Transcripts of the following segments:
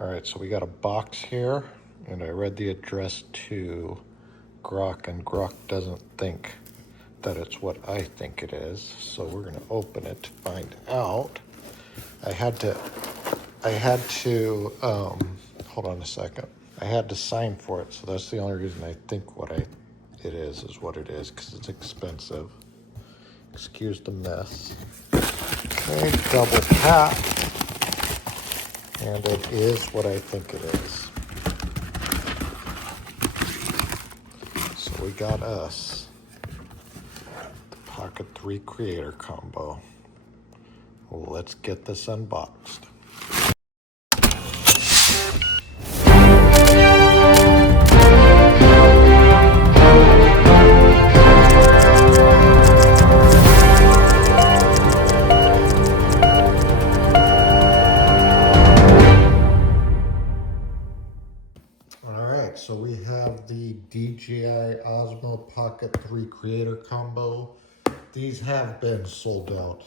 All right, so we got a box here, and I read the address to Grok, and Grok doesn't think that it's what I think it is. So we're gonna open it to find out. I had to, hold on a second. I had to sign for it, so that's the only reason I think it is what it is, because it's expensive. Excuse the mess. Okay, double tap. And it is what I think it is. So we got us the Pocket 3 Creator Combo. Well, let's get this unboxed. So we have the DJI Osmo Pocket 3 Creator Combo. These have been sold out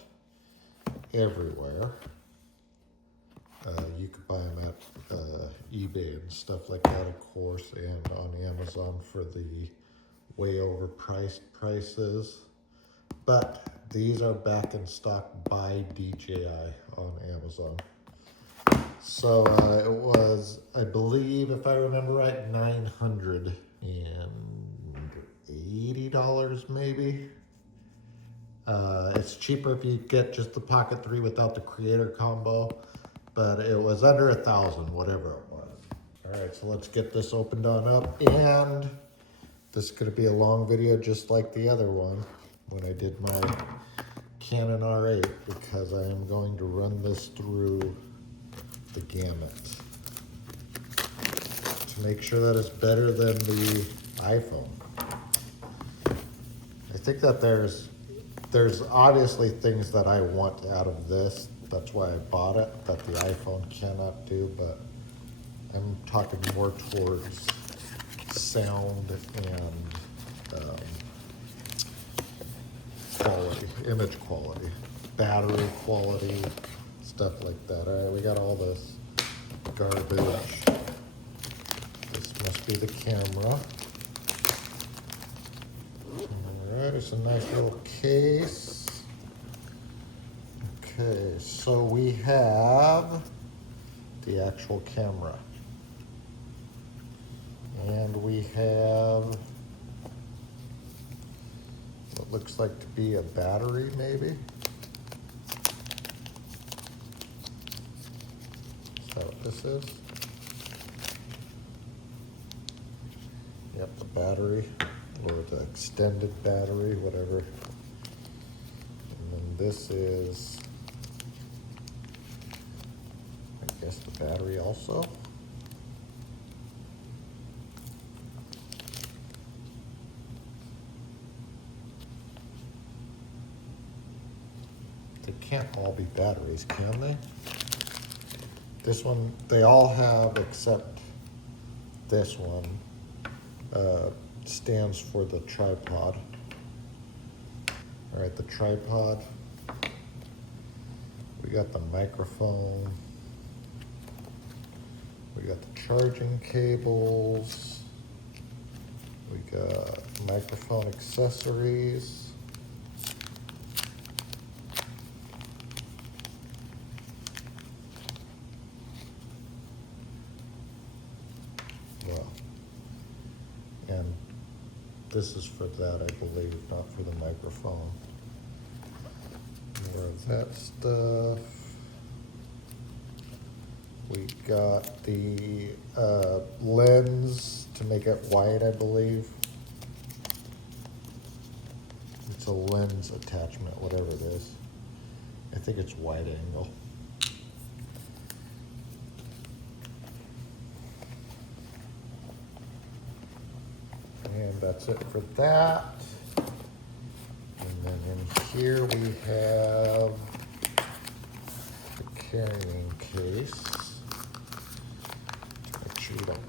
everywhere. You could buy them at eBay and stuff like that, of course, and on Amazon for the way overpriced prices. But these are back in stock by DJI on Amazon. So it was, I believe, if I remember right, $980 maybe. It's cheaper if you get just the Pocket 3 without the Creator Combo, but it was under $1,000, whatever it was. All right, so let's get this opened on up, and this is gonna be a long video just like the other one when I did my Canon R8, because I am going to run this through the gamut to make sure that it's better than the iPhone. I think that there's obviously things that I want out of this. That's why I bought it, that the iPhone cannot do, but I'm talking more towards sound and quality, image quality, battery quality, stuff like that. All right, we got all this garbage. This must be the camera. All right, it's a nice little case. Okay, so we have the actual camera. And we have what looks like to be a battery, maybe. Is that what this is? Yep, the battery, or the extended battery, whatever. And then this is, I guess, the battery also. They can't all be batteries, can they? This one, they all have, except this one, stands for the tripod. All right, the tripod. We got the microphone. We got the charging cables. We got microphone accessories. And this is for that, I believe, not for the microphone. More of that stuff. We got the lens to make it wide, I believe. It's a lens attachment, whatever it is. I think it's wide angle. And that's it for that. And then in here we have the carrying case. Make sure you don't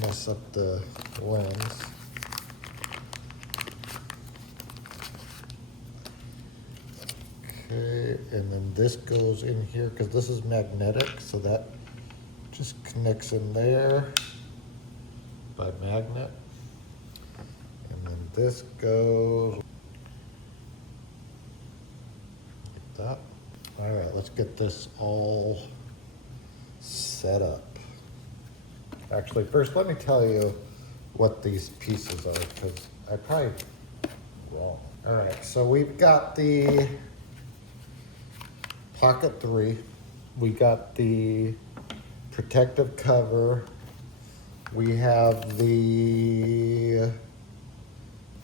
mess up the lens. Okay, and then this goes in here because this is magnetic, so that just connects in there by magnet. And then this goes like that. All right, let's get this all set up. Actually, first let me tell you what these pieces are, because I probably wrong. All right, so we've got the Pocket 3. We got the protective cover. We have the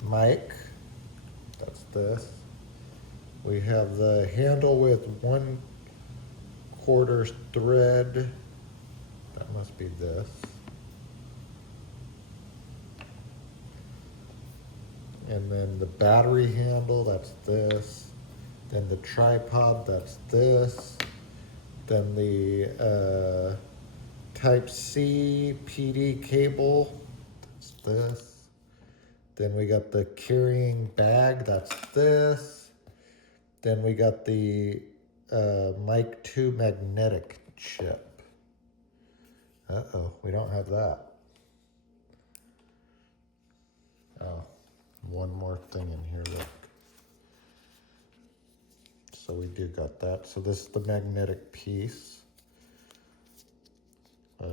mic. That's this. We have the handle with 1/4 thread. That must be this. And then the battery handle, that's this. Then the tripod, that's this. Then the Type-C PD cable, that's this. Then we got the carrying bag, that's this. Then we got the Mic 2 magnetic chip. Uh-oh, we don't have that. Oh, one more thing in here, look. So we do got that. So this is the magnetic piece.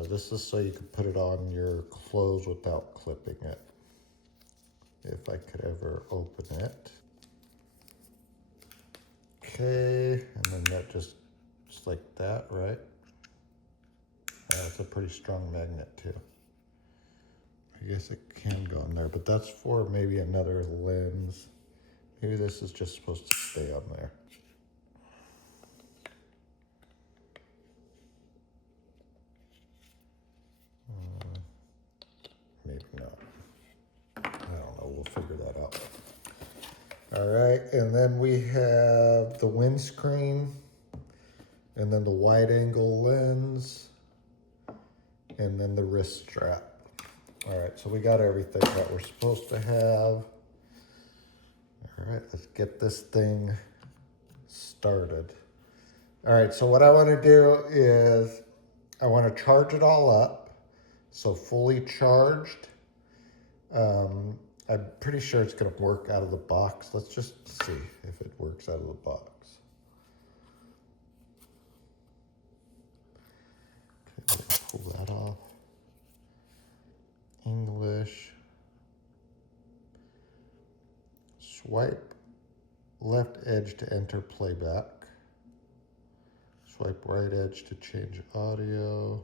This is so you can put it on your clothes without clipping it. If I could ever open it. Okay, and then that just like that, right? It's a pretty strong magnet too. I guess it can go in there, but that's for maybe another lens. Maybe this is just supposed to stay on there. Maybe not. I don't know, we'll figure that out. All right, and then we have the windscreen, and then the wide angle lens, and then the wrist strap. All right, so we got everything that we're supposed to have. All right, let's get this thing started. All right, so what I want to do is I want to charge it all up, so fully charged. I'm pretty sure it's going to work out of the box. Let's just see if it works out of the box. Okay, pull that off. English. Swipe left edge to enter playback. Swipe right edge to change audio.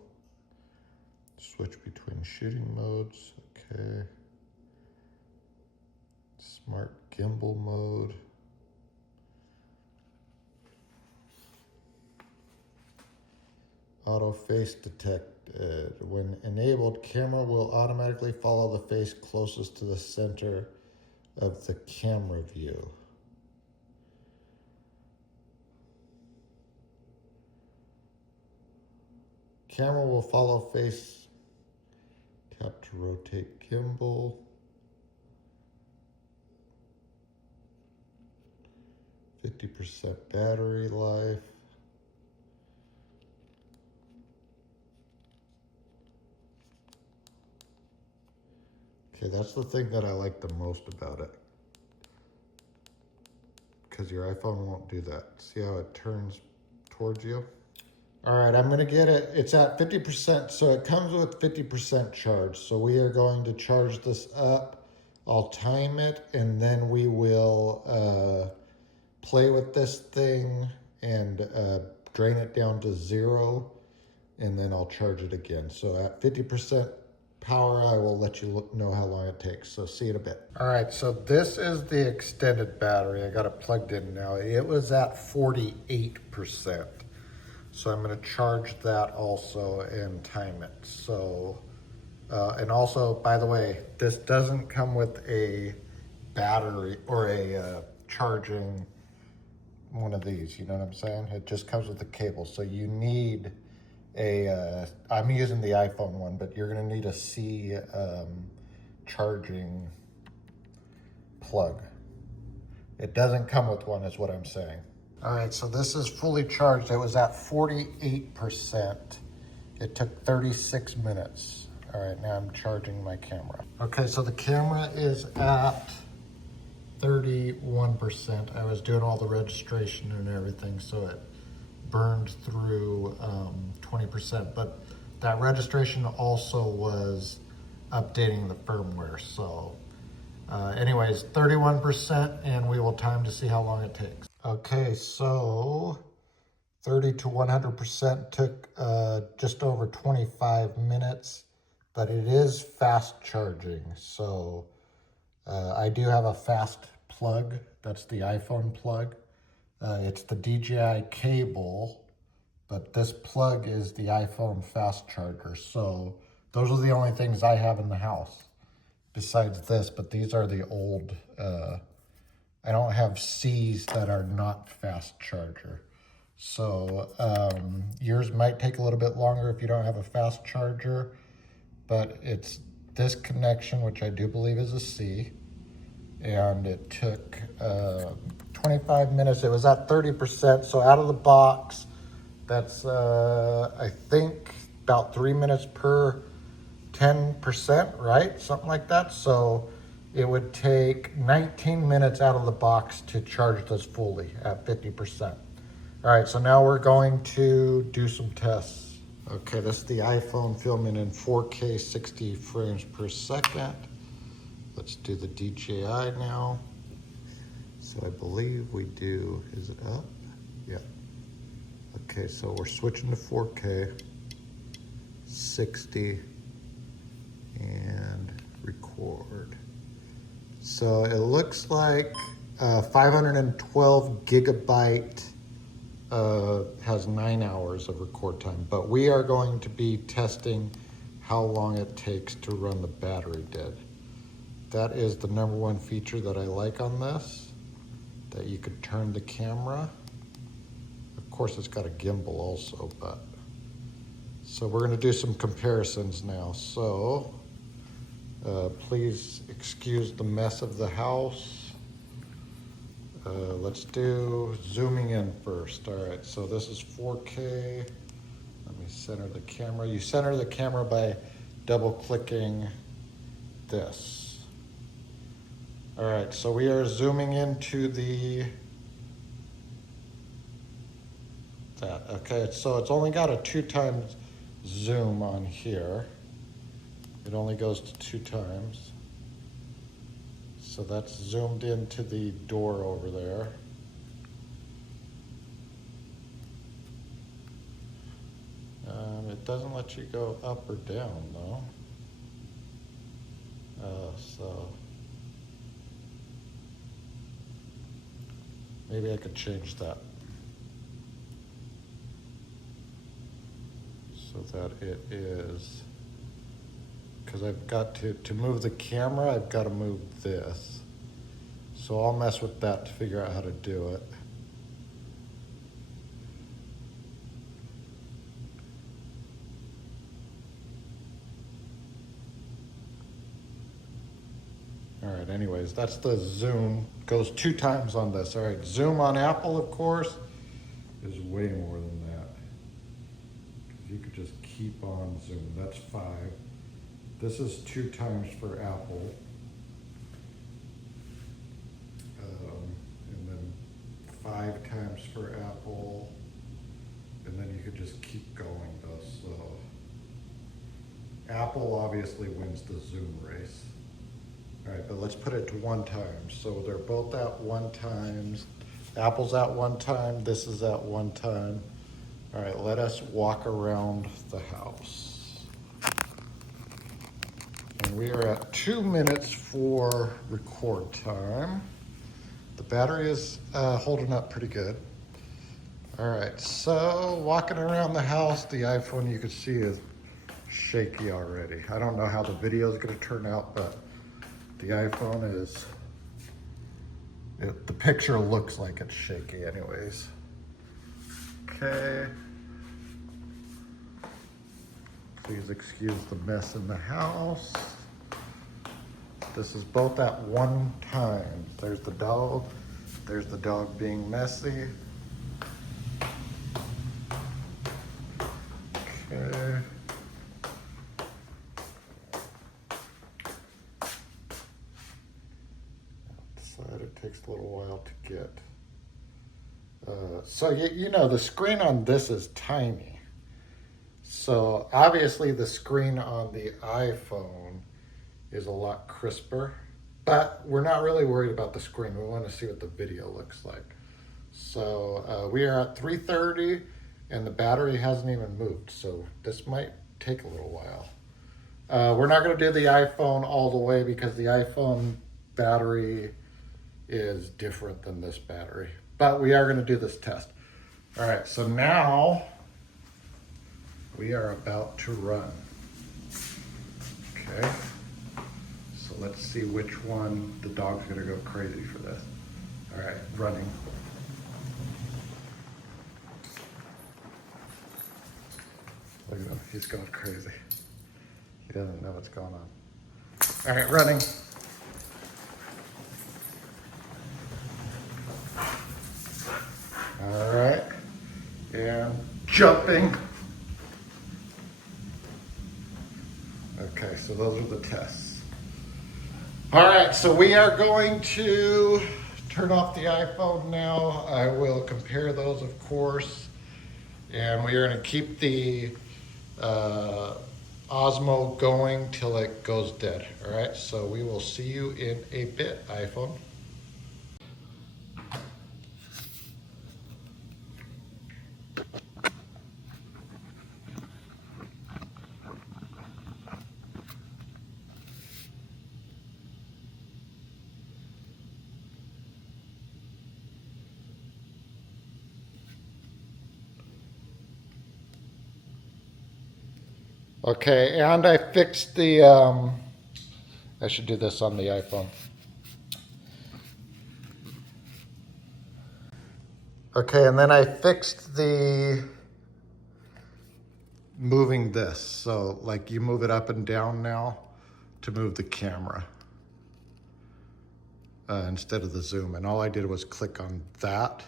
Switch between shooting modes. Okay. Smart gimbal mode. Auto face detected. When enabled, camera will automatically follow the face closest to the center of the camera view. Camera will follow face. Tap to rotate gimbal. 50% battery life. Okay, that's the thing that I like the most about it. Because your iPhone won't do that. See how it turns towards you? All right, I'm gonna get it. It's at 50%, so it comes with 50% charge. So we are going to charge this up. I'll time it, and then we will play with this thing and drain it down to 0, and then I'll charge it again. So at 50% power, I will let you know how long it takes. So see you in a bit. All right, so this is the extended battery. I got it plugged in now. It was at 48%. So I'm gonna charge that also and time it. So, and also, by the way, this doesn't come with a battery or a charging one of these, you know what I'm saying? It just comes with the cable. So you need a, I'm using the iPhone one, but you're gonna need a C charging plug. It doesn't come with one is what I'm saying. All right, so this is fully charged. It was at 48%. It took 36 minutes. All right, now I'm charging my camera. Okay, so the camera is at 31%. I was doing all the registration and everything, so it burned through 20%, but that registration also was updating the firmware. So anyways, 31%, and we will time to see how long it takes. Okay, so 30 to 100% took just over 25 minutes, but it is fast charging. So I do have a fast plug. That's the iPhone plug. It's the DJI cable, but this plug is the iPhone fast charger. So those are the only things I have in the house besides this, but these are the old, I don't have C's that are not fast charger. So yours might take a little bit longer if you don't have a fast charger, but it's this connection, which I do believe is a C, and it took 25 minutes. It was at 30%, so out of the box, that's I think about 3 minutes per 10%, right? Something like that. So it would take 19 minutes out of the box to charge this fully at 50%. All right, so now we're going to do some tests. Okay, this is the iPhone filming in 4K 60 frames per second. Let's do the DJI now. So I believe we do, is it up? Yeah. Okay, so we're switching to 4K, 60, and record. So it looks like 512 gigabyte has 9 hours of record time, but we are going to be testing how long it takes to run the battery dead. That is the #1 feature that I like on this, that you could turn the camera. Of course, it's got a gimbal also, but. So we're gonna do some comparisons now. So please excuse the mess of the house. Let's do zooming in first. All right, so this is 4K. Let me center the camera. You center the camera by double clicking this. All right, so we are zooming into that. Okay, so it's only got a 2 times zoom on here. It only goes to 2 times. So that's zoomed into the door over there. It doesn't let you go up or down though. So maybe I could change that so that it is, because I've got to move the camera, I've got to move this. So I'll mess with that to figure out how to do it. All right, anyways, that's the zoom. Goes 2 times on this. All right, zoom on Apple, of course, is way more than that. Because you could just keep on zoom. That's 5. This is 2 times for Apple. And then 5 times for Apple. And then you could just keep going though, so. Apple obviously wins the zoom race. All right, but let's put it to 1 time. So they're both at 1 times. Apple's at 1 time, this is at 1 time. All right, let us walk around the house. And we are at 2 minutes for record time. The battery is holding up pretty good. All right, so walking around the house, the iPhone you can see is shaky already. I don't know how the video is gonna turn out, but the iPhone is, the picture looks like it's shaky anyways. Okay. Please excuse the mess in the house. This is both at 1 time. There's the dog being messy. takes a little while to get. So you know, the screen on this is tiny. So obviously the screen on the iPhone is a lot crisper, but we're not really worried about the screen. We want to see what the video looks like. So we are at 330 and the battery hasn't even moved. So this might take a little while. We're not going to do the iPhone all the way because the iPhone battery is different than this battery. But we are going to do this test. All right, so now we are about to run. Okay, so let's see which one the dog's going to go crazy for this. All right, running. Look at him, he's going crazy. He doesn't know what's going on. All right, running. All right, and jumping. Okay, so those are the tests. All right, so we are going to turn off the iPhone now. I will compare those, of course, and we are going to keep the Osmo going till it goes dead. All right, so we will see you in a bit, iPhone. Okay, and I fixed the, I should do this on the iPhone. Okay, and then I fixed the moving this. So like you move it up and down now to move the camera instead of the zoom. And all I did was click on that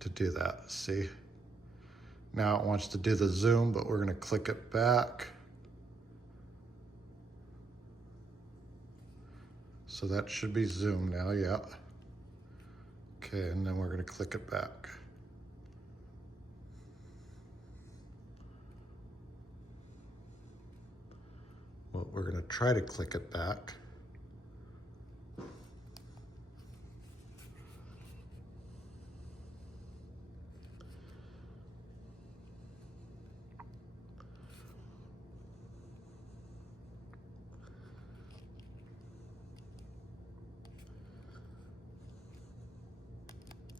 to do that, see? Now it wants to do the zoom, but we're gonna click it back. So that should be zoom now, yeah. Okay, and then we're gonna click it back. Well, we're gonna try to click it back.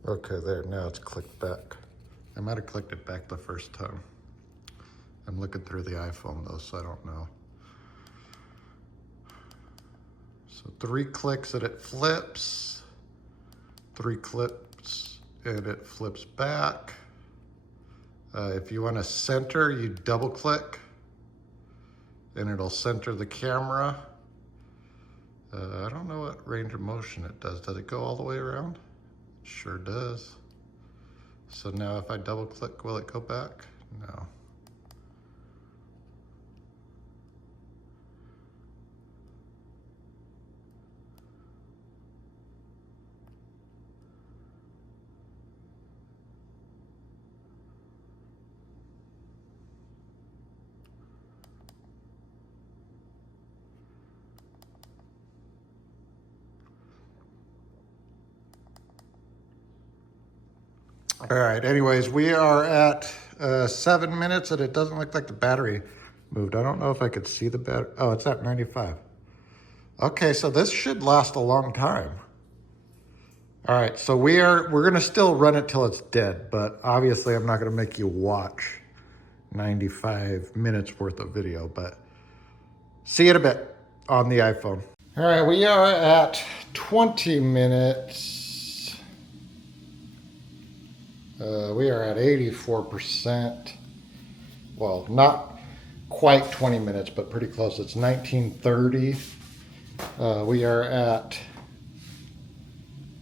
Okay, there, now it's clicked back. I might have clicked it back the first time. I'm looking through the iPhone though, so I don't know. So 3 clicks and it flips. 3 clicks and it flips back. If you want to center, you double click and it'll center the camera. I don't know what range of motion it does. Does it go all the way around? Sure does. So now if I double click, will it go back? No. All right, anyways, we are at 7 minutes and it doesn't look like the battery moved. I don't know if I could see the battery. Oh, it's at 95. Okay, so this should last a long time. All right, so we're gonna still run it till it's dead, but obviously I'm not gonna make you watch 95 minutes worth of video, but see you in a bit on the iPhone. All right, we are at 20 minutes. We are at 84%. Well, not quite 20 minutes, but pretty close. It's 19:30. We are at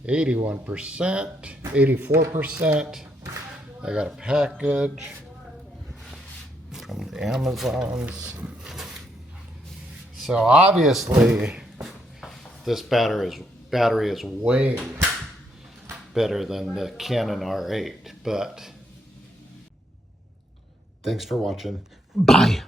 81%, 84%. I got a package from the Amazons. So obviously this battery is battery is way better than the Canon R8, but thanks for watching. Bye.